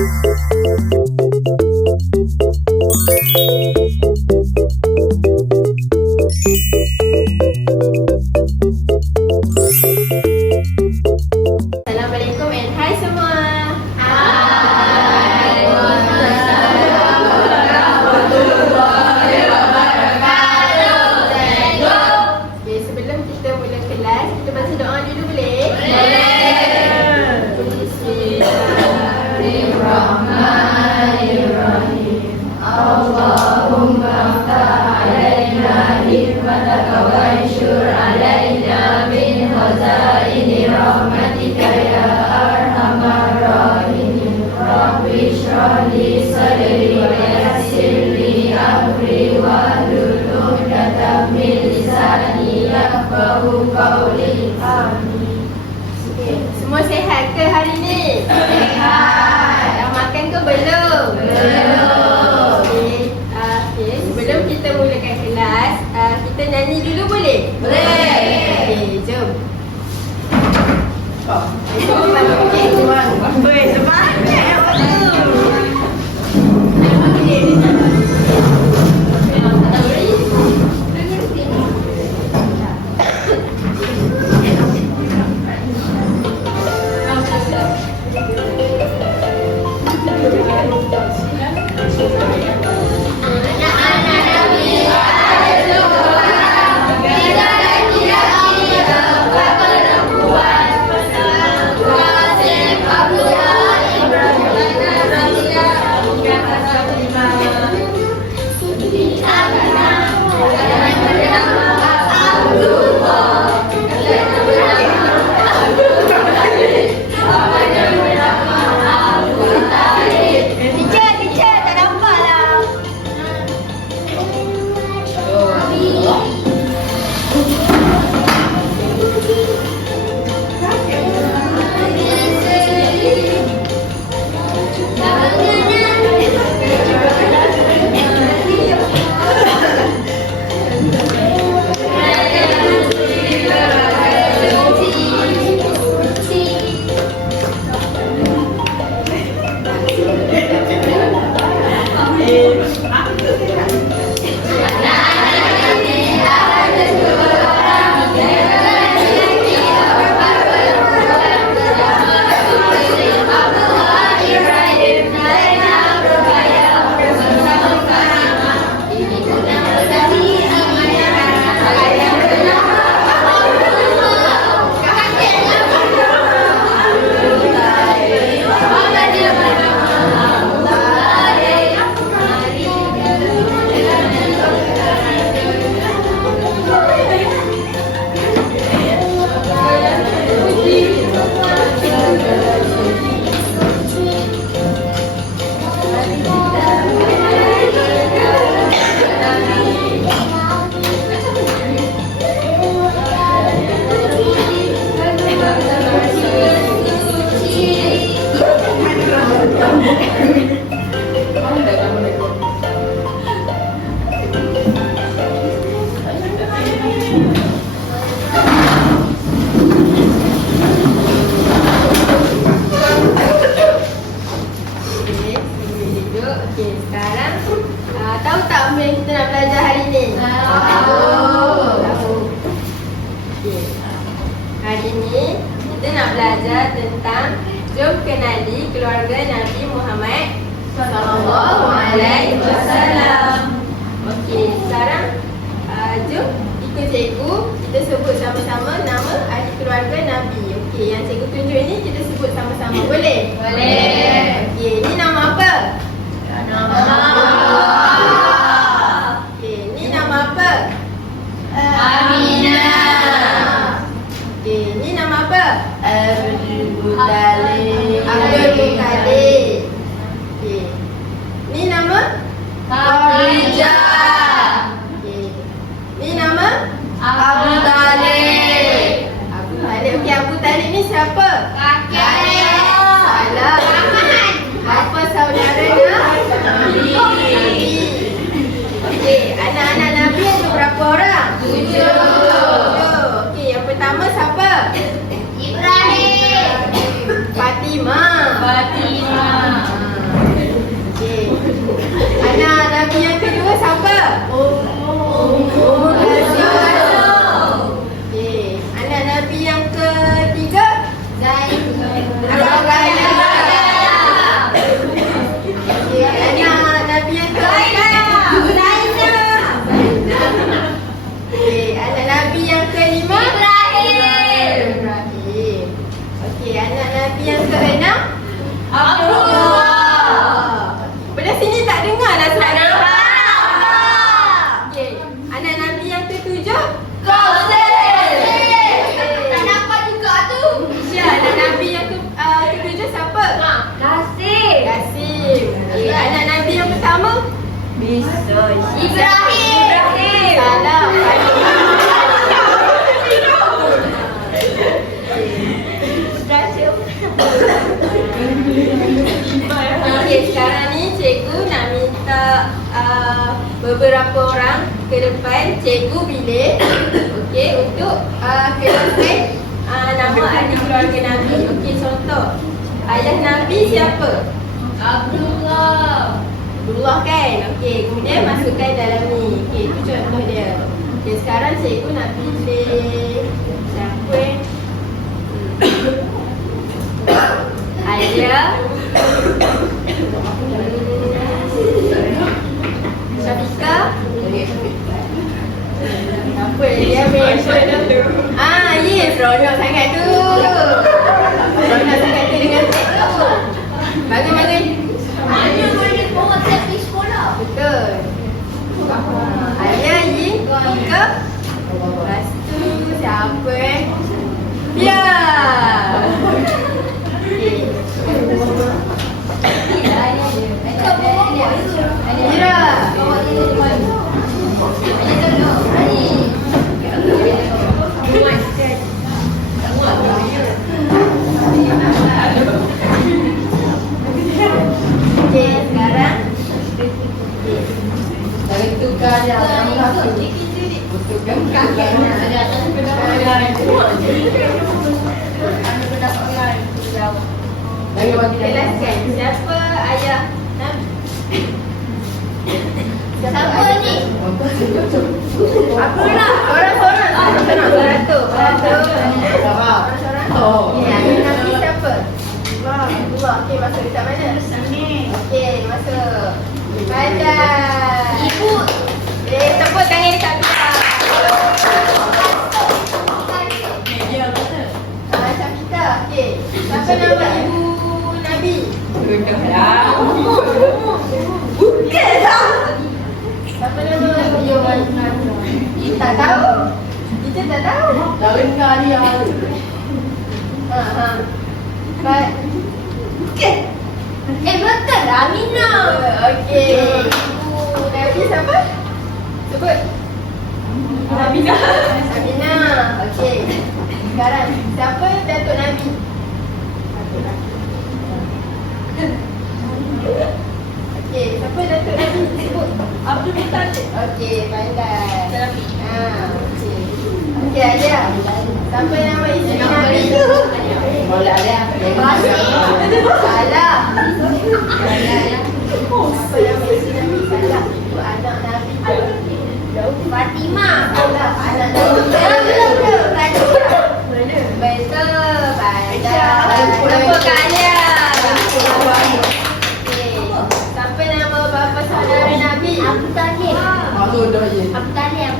Assalamualaikum and hai semua. Okay, sebelum kita mula kelas, kita baca doa dulu boleh? Bismillahirrahmanirrahim. Allahumma ftah alaina hikmataka wa anshur alaina min khazaini rahmatika ya arhamar rahimin. Rabbi shrah li sadri wa yassir li amri wahlul 'uqdatam min lisani yafqahu qawli. Amin. Okay, semua sihat ke hari ni? Sihat. Dah makan ke belum? Belum. Okay, sebelum kita mulakan kelas, kita nyanyi dulu boleh? Boleh. Okay, jom. Okay, semangat. Okey, sekarang tahu tak apa yang kita nak belajar hari ni? Tahu. Okey. Hari ni kita nak belajar tentang jom kenali keluarga Nabi Muhammad sallallahu alaihi wasallam. Okey, sekarang jom ikut cikgu, kita sebut sama-sama nama ahli keluarga Nabi. Okey, yang cikgu tunjuk ni kita sebut sama-sama. Boleh? Boleh. Okey, ni nama apa? Nama Allah. Okey, ni nama apa? Aminah. Okey, ni nama apa? Abdul Muttalib. Okey. Ni nama? Khadijah. Okey. Ni nama? Abu Talib. Abu Talib. Okey, Abu Talib ni siapa? Kakek. Salah. Ibrahim. Salah. Okey, sekarang ni cikgu nak minta beberapa orang ke depan. Cikgu pilih okey untuk keluarkan nama ahli keluarga Nabi. Okey, contoh ayah Nabi siapa? Abdullah. Abdullah kan? Okey, kemudian masukkan dalam ni. Okey, itu contoh dia. Okey, sekarang cikgu nak pilih siapa? Ayah Syafiqah. Apa dia mention tu? Yes, seronok sangat tu. Seronok sangat tu dengan cikgu. Bagus. Mana boleh bawa tab di sekolah? Betul. Ayah, Ika. Lepas tu siapa Pia. Ira. Okey, sekarang Dari tukar dia Butuhkan kakek jelaskan siapa ayah Nabi. Siapa ni? Apa nak? Orang-orang. Satu. Okey, ayah Nabi siapa? Allah. Okey, masuk dekat mana? Okey, masuk. Badai. Ibu. Tepuk tangan dekat Pia. Syafiqah. Okey. Siapa nama ibu Nabi? Bukan lah. Siapa nama ibu Nabi? Tak tahu. Kita tak tahu. Dah dengar dia Betul lah Aminah. Okey. Ibu Nabi siapa? Sebut. Aminah. Okey. Sekarang siapa datuk Nabi? Okey, siapa datuk Nabi? Sebut. Abdul Muttalib. Okey, pandai. Okey. Okey, ayah. Siapa nama isteri Nabi? Boleh ada Salah. Siapa nama isteri Nabi? Salah. Itu anak Nabi. Fatimah. Salah. Anak Nabi. Betul. Pandai. Tepukkan ayah. Okey. Siapa nama bapa saudara Nabi? Abu Talib. Malu dah ye Abu Talib.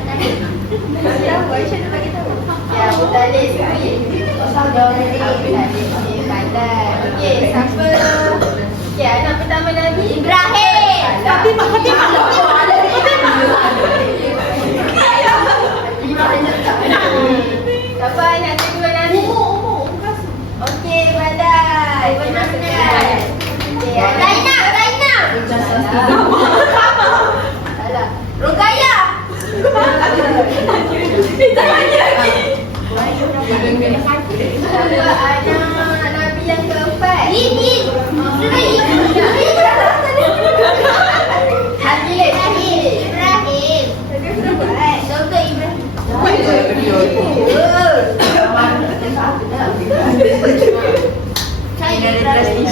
Siapa? Aisyah nak bagi tahu. Ya, Abu Talib. Abu Talib. Okey, pandai. Okey, siapa? Okey, anak pertama Nabi? Ibrahim. Fatimah. Siapa anak kedua Nabi? Okey, pandai. Masukkan. Okey, Zainab. salah. Rukayah. Siapa anak Nabi yang keempat? Idin. Ibrahim. Dr. Ibrahim. Saya Ibrahim.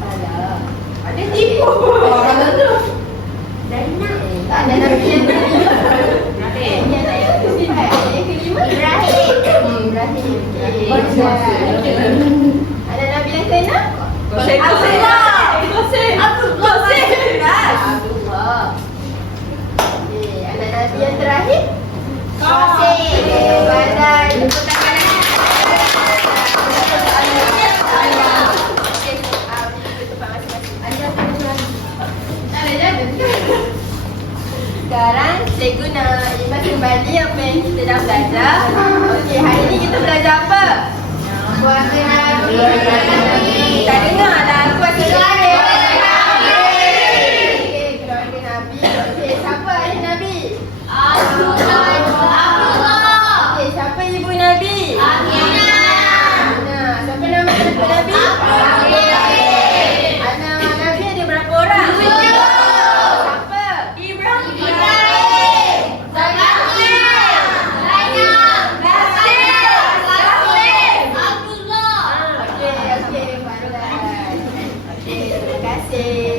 Salah. Ada tipu. Zainab. Tak ada Nabi yang kelima. Yang anak yang keempat. Yang kelima? Ibrahim. Ibrahim. Okey. Ada Nabi yang keenam? Abdullah. Abdullah. Okey, ada Nabi yang terakhir? Qasim. Badai. Tepuk tangan. Sekarang cikgu nak ingat kembali apa yang kita dah belajar. Okey, hari ni kita belajar apa? Keluarga Nabi. Tak dengar lah keluarga Nabi. Okey, keluarga Nabi. kasih.